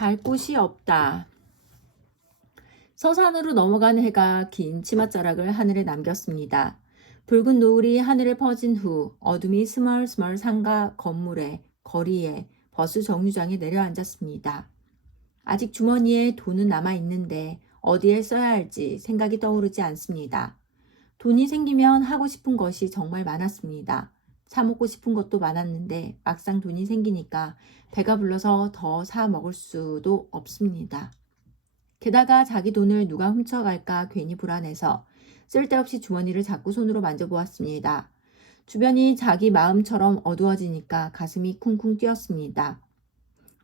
갈 곳이 없다. 서산으로 넘어간 해가 긴 치맛자락을 하늘에 남겼습니다. 붉은 노을이 하늘에 퍼진 후 어둠이 스멀스멀 상가 건물에 거리에 버스 정류장에 내려앉았습니다. 아직 주머니에 돈은 남아있는데 어디에 써야 할지 생각이 떠오르지 않습니다. 돈이 생기면 하고 싶은 것이 정말 많았습니다. 사 먹고 싶은 것도 많았는데 막상 돈이 생기니까 배가 불러서 더 사 먹을 수도 없습니다. 게다가 자기 돈을 누가 훔쳐갈까 괜히 불안해서 쓸데없이 주머니를 자꾸 손으로 만져보았습니다. 주변이 자기 마음처럼 어두워지니까 가슴이 쿵쿵 뛰었습니다.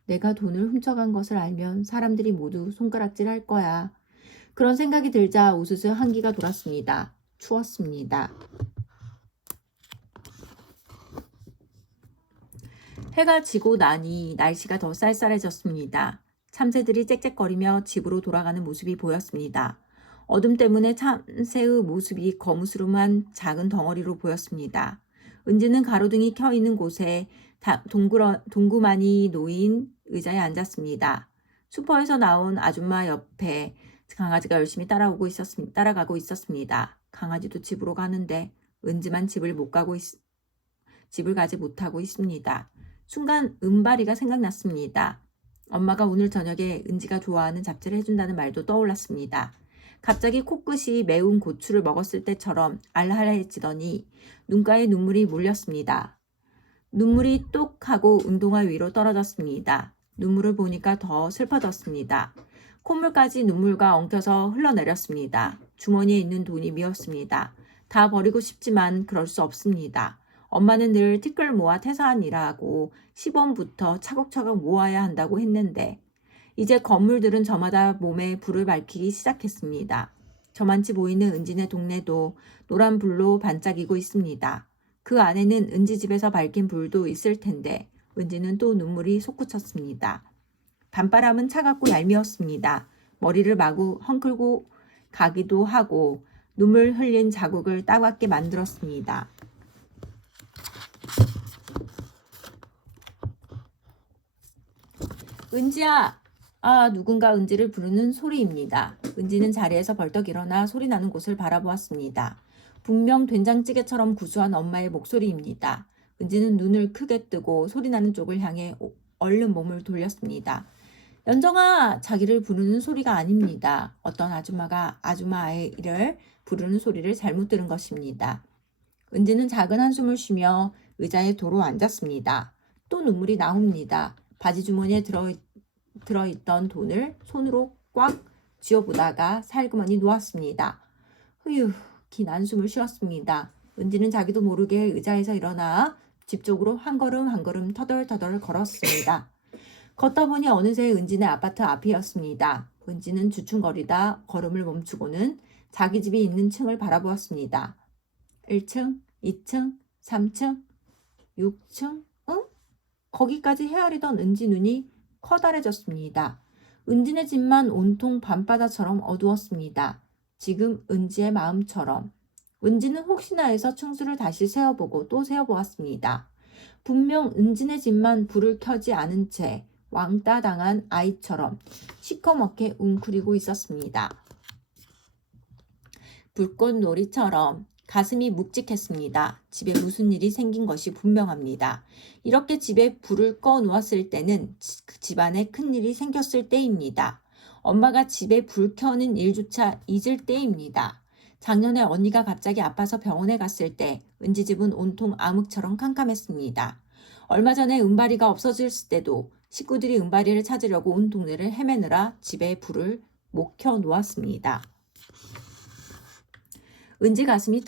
내가 돈을 훔쳐간 것을 알면 사람들이 모두 손가락질 할 거야. 그런 생각이 들자 우스스 한기가 돌았습니다. 추웠습니다. 해가 지고 나니 날씨가 더 쌀쌀해졌습니다. 참새들이 짹짹거리며 집으로 돌아가는 모습이 보였습니다. 어둠 때문에 참새의 모습이 거무스름한 작은 덩어리로 보였습니다. 은지는 가로등이 켜 있는 곳에 동그만이 놓인 의자에 앉았습니다. 슈퍼에서 나온 아줌마 옆에 강아지가 열심히 따라가고 있었습니다. 강아지도 집으로 가는데 은지만 집을 가지 못하고 있습니다. 순간 은발이가 생각났습니다. 엄마가 오늘 저녁에 은지가 좋아하는 잡채를 해준다는 말도 떠올랐습니다. 갑자기 코끝이 매운 고추를 먹었을 때처럼 알랄해지더니 눈가에 눈물이 몰렸습니다. 눈물이 똑 하고 운동화 위로 떨어졌습니다. 눈물을 보니까 더 슬퍼졌습니다. 콧물까지 눈물과 엉켜서 흘러내렸습니다. 주머니에 있는 돈이 미웠습니다. 다 버리고 싶지만 그럴 수 없습니다. 엄마는 늘 티끌 모아 태산이라고 10원부터 차곡차곡 모아야 한다고 했는데 이제 건물들은 저마다 몸에 불을 밝히기 시작했습니다. 저만치 보이는 은지네 동네도 노란 불로 반짝이고 있습니다. 그 안에는 은지 집에서 밝힌 불도 있을 텐데 은지는 또 눈물이 솟구쳤습니다. 밤바람은 차갑고 얄미웠습니다. 머리를 마구 헝클고 가기도 하고 눈물 흘린 자국을 따갑게 만들었습니다. 은지야! 누군가 은지를 부르는 소리입니다. 은지는 자리에서 벌떡 일어나 소리 나는 곳을 바라보았습니다. 분명 된장찌개처럼 구수한 엄마의 목소리입니다. 은지는 눈을 크게 뜨고 소리 나는 쪽을 향해 얼른 몸을 돌렸습니다. 연정아! 자기를 부르는 소리가 아닙니다. 어떤 아줌마가 아줌마를 부르는 소리를 잘못 들은 것입니다. 은지는 작은 한숨을 쉬며 의자에 도로 앉았습니다. 또 눈물이 나옵니다. 바지 주머니에 들어있던 돈을 손으로 꽉 쥐어보다가 살그머니 놓았습니다. 휴, 긴 한숨을 쉬었습니다. 은지는 자기도 모르게 의자에서 일어나 집 쪽으로 한 걸음 한 걸음 터덜터덜 걸었습니다. 걷다 보니 어느새 은지네 아파트 앞이었습니다. 은지는 주춤거리다 걸음을 멈추고는 자기 집이 있는 층을 바라보았습니다. 1층, 2층, 3층, 6층, 응? 거기까지 헤아리던 은지 눈이 커다래졌습니다. 은지네 집만 온통 밤바다처럼 어두웠습니다. 지금 은지의 마음처럼. 은지는 혹시나 해서 층수를 다시 세어보고 또 세어보았습니다. 분명 은지네 집만 불을 켜지 않은 채 왕따 당한 아이처럼 시커멓게 웅크리고 있었습니다. 불꽃놀이처럼 가슴이 묵직했습니다. 집에 무슨 일이 생긴 것이 분명합니다. 이렇게 집에 불을 꺼 놓았을 때는 그 집안에 큰일이 생겼을 때입니다. 엄마가 집에 불 켜는 일조차 잊을 때입니다. 작년에 언니가 갑자기 아파서 병원에 갔을 때 은지 집은 온통 암흑처럼 캄캄했습니다. 얼마 전에 은발이가 없어졌을 때도 식구들이 은발이를 찾으려고 온 동네를 헤매느라 집에 불을 못 켜 놓았습니다. 은지 가슴이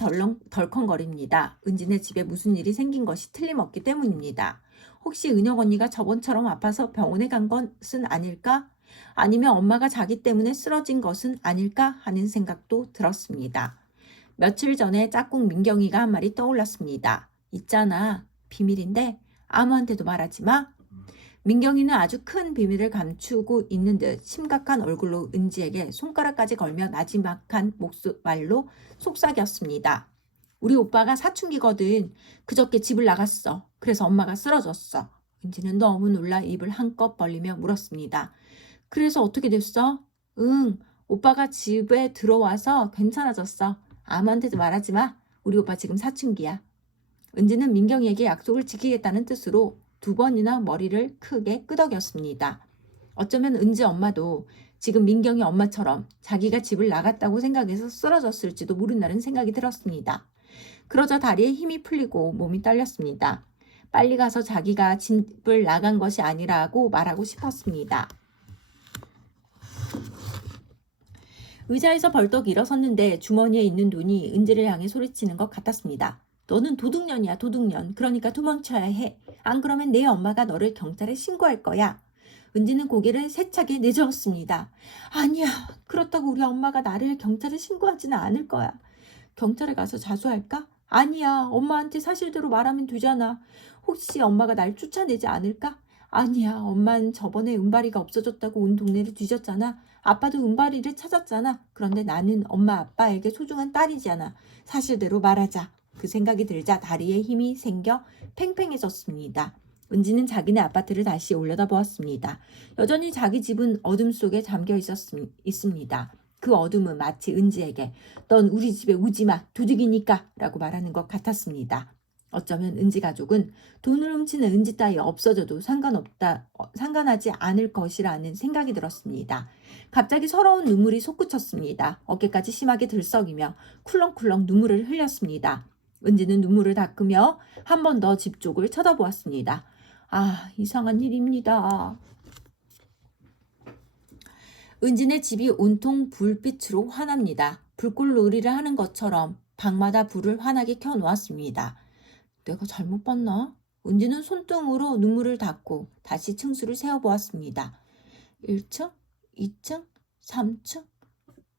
덜컹거립니다. 은지네 집에 무슨 일이 생긴 것이 틀림없기 때문입니다. 혹시 은영 언니가 저번처럼 아파서 병원에 간 것은 아닐까? 아니면 엄마가 자기 때문에 쓰러진 것은 아닐까 하는 생각도 들었습니다. 며칠 전에 짝꿍 민경이가 한 말이 떠올랐습니다. 있잖아, 비밀인데 아무한테도 말하지 마. 민경이는 아주 큰 비밀을 감추고 있는 듯 심각한 얼굴로 은지에게 손가락까지 걸며 나지막한 말로 속삭였습니다. 우리 오빠가 사춘기거든. 그저께 집을 나갔어. 그래서 엄마가 쓰러졌어. 은지는 너무 놀라 입을 한껏 벌리며 물었습니다. 그래서 어떻게 됐어? 응, 오빠가 집에 들어와서 괜찮아졌어. 아무한테도 말하지 마. 우리 오빠 지금 사춘기야. 은지는 민경이에게 약속을 지키겠다는 뜻으로 2번이나 머리를 크게 끄덕였습니다. 어쩌면 은지 엄마도 지금 민경이 엄마처럼 자기가 집을 나갔다고 생각해서 쓰러졌을지도 모른다는 생각이 들었습니다. 그러자 다리에 힘이 풀리고 몸이 떨렸습니다. 빨리 가서 자기가 집을 나간 것이 아니라고 말하고 싶었습니다. 의자에서 벌떡 일어섰는데 주머니에 있는 돈이 은지를 향해 소리치는 것 같았습니다. 너는 도둑년이야, 도둑년. 그러니까 도망쳐야 해. 안 그러면 내 엄마가 너를 경찰에 신고할 거야. 은지는 고개를 세차게 내저었습니다. 아니야. 그렇다고 우리 엄마가 나를 경찰에 신고하지는 않을 거야. 경찰에 가서 자수할까? 아니야. 엄마한테 사실대로 말하면 되잖아. 혹시 엄마가 날 쫓아내지 않을까? 아니야. 엄만 저번에 은발이가 없어졌다고 온 동네를 뒤졌잖아. 아빠도 은발이를 찾았잖아. 그런데 나는 엄마 아빠에게 소중한 딸이잖아. 사실대로 말하자. 그 생각이 들자 다리에 힘이 생겨 팽팽해졌습니다. 은지는 자기네 아파트를 다시 올려다보았습니다. 여전히 자기 집은 어둠 속에 잠겨 있습니다. 그 어둠은 마치 은지에게 넌 우리 집에 오지마 도둑이니까 라고 말하는 것 같았습니다. 어쩌면 은지 가족은 돈을 훔치는 은지 따위 없어져도 상관하지 않을 것이라는 생각이 들었습니다. 갑자기 서러운 눈물이 솟구쳤습니다. 어깨까지 심하게 들썩이며 쿨렁쿨렁 눈물을 흘렸습니다. 은지는 눈물을 닦으며 한 번 더 집 쪽을 쳐다보았습니다. 아, 이상한 일입니다. 은지네 집이 온통 불빛으로 환합니다. 불꽃놀이를 하는 것처럼 방마다 불을 환하게 켜놓았습니다. 내가 잘못 봤나? 은지는 손등으로 눈물을 닦고 다시 층수를 세어보았습니다. 1층, 2층, 3층,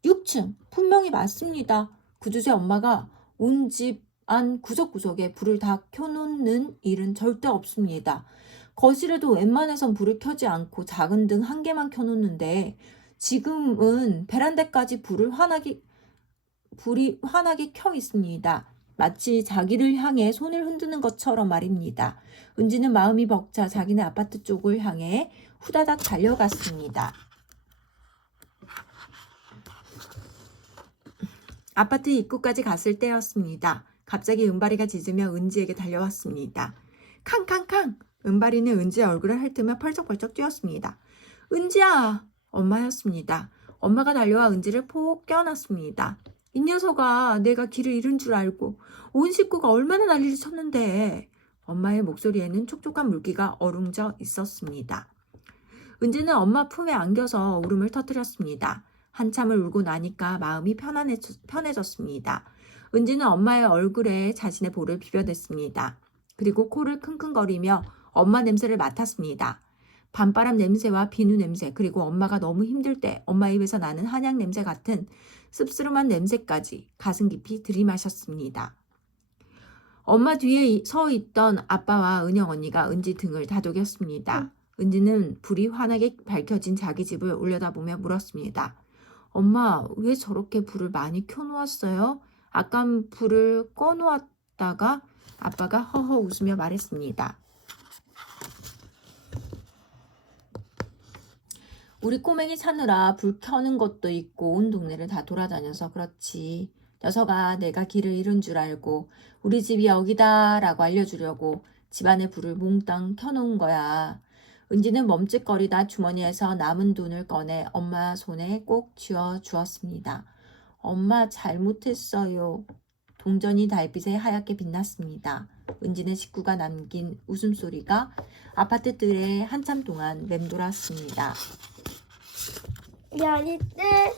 6층. 분명히 맞습니다. 그주제 엄마가 온 집 안 구석구석에 불을 다 켜놓는 일은 절대 없습니다. 거실에도 웬만해선 불을 켜지 않고 작은 등 1개만 켜놓는데 지금은 베란다까지 불이 환하게 켜 있습니다. 마치 자기를 향해 손을 흔드는 것처럼 말입니다. 은지는 마음이 벅차 자기네 아파트 쪽을 향해 후다닥 달려갔습니다. 아파트 입구까지 갔을 때였습니다. 갑자기 은발이가 짖으며 은지에게 달려왔습니다. 캉캉캉! 은발이는 은지의 얼굴을 핥으며 펄쩍펄쩍 뛰었습니다. 은지야! 엄마였습니다. 엄마가 달려와 은지를 폭 껴안았습니다. 이 녀석아, 내가 길을 잃은 줄 알고 온 식구가 얼마나 난리를 쳤는데. 엄마의 목소리에는 촉촉한 물기가 어룽져 있었습니다. 은지는 엄마 품에 안겨서 울음을 터뜨렸습니다. 한참을 울고 나니까 마음이 편해졌습니다. 은지는 엄마의 얼굴에 자신의 볼을 비벼댔습니다. 그리고 코를 킁킁거리며 엄마 냄새를 맡았습니다. 밤바람 냄새와 비누 냄새, 그리고 엄마가 너무 힘들 때 엄마 입에서 나는 한약 냄새 같은 씁쓸한 냄새까지 가슴 깊이 들이마셨습니다. 엄마 뒤에 서 있던 아빠와 은영 언니가 은지 등을 다독였습니다. 은지는 불이 환하게 밝혀진 자기 집을 올려다보며 물었습니다. 엄마, 왜 저렇게 불을 많이 켜놓았어요? 아깐 불을 꺼놓았다가 아빠가 허허 웃으며 말했습니다. 우리 꼬맹이 찾느라 불 켜는 것도 있고 온 동네를 다 돌아다녀서 그렇지. 녀석아, 내가 길을 잃은 줄 알고 우리 집이 여기다 라고 알려주려고 집안에 불을 몽땅 켜놓은 거야. 은지는 멈칫거리다 주머니에서 남은 돈을 꺼내 엄마 손에 꼭 쥐어 주었습니다. 엄마 잘못했어요. 동전이 달빛에 하얗게 빛났습니다. 은지네 식구가 남긴 웃음소리가 아파트 뜰에 한참 동안 맴돌았습니다. 야, 이때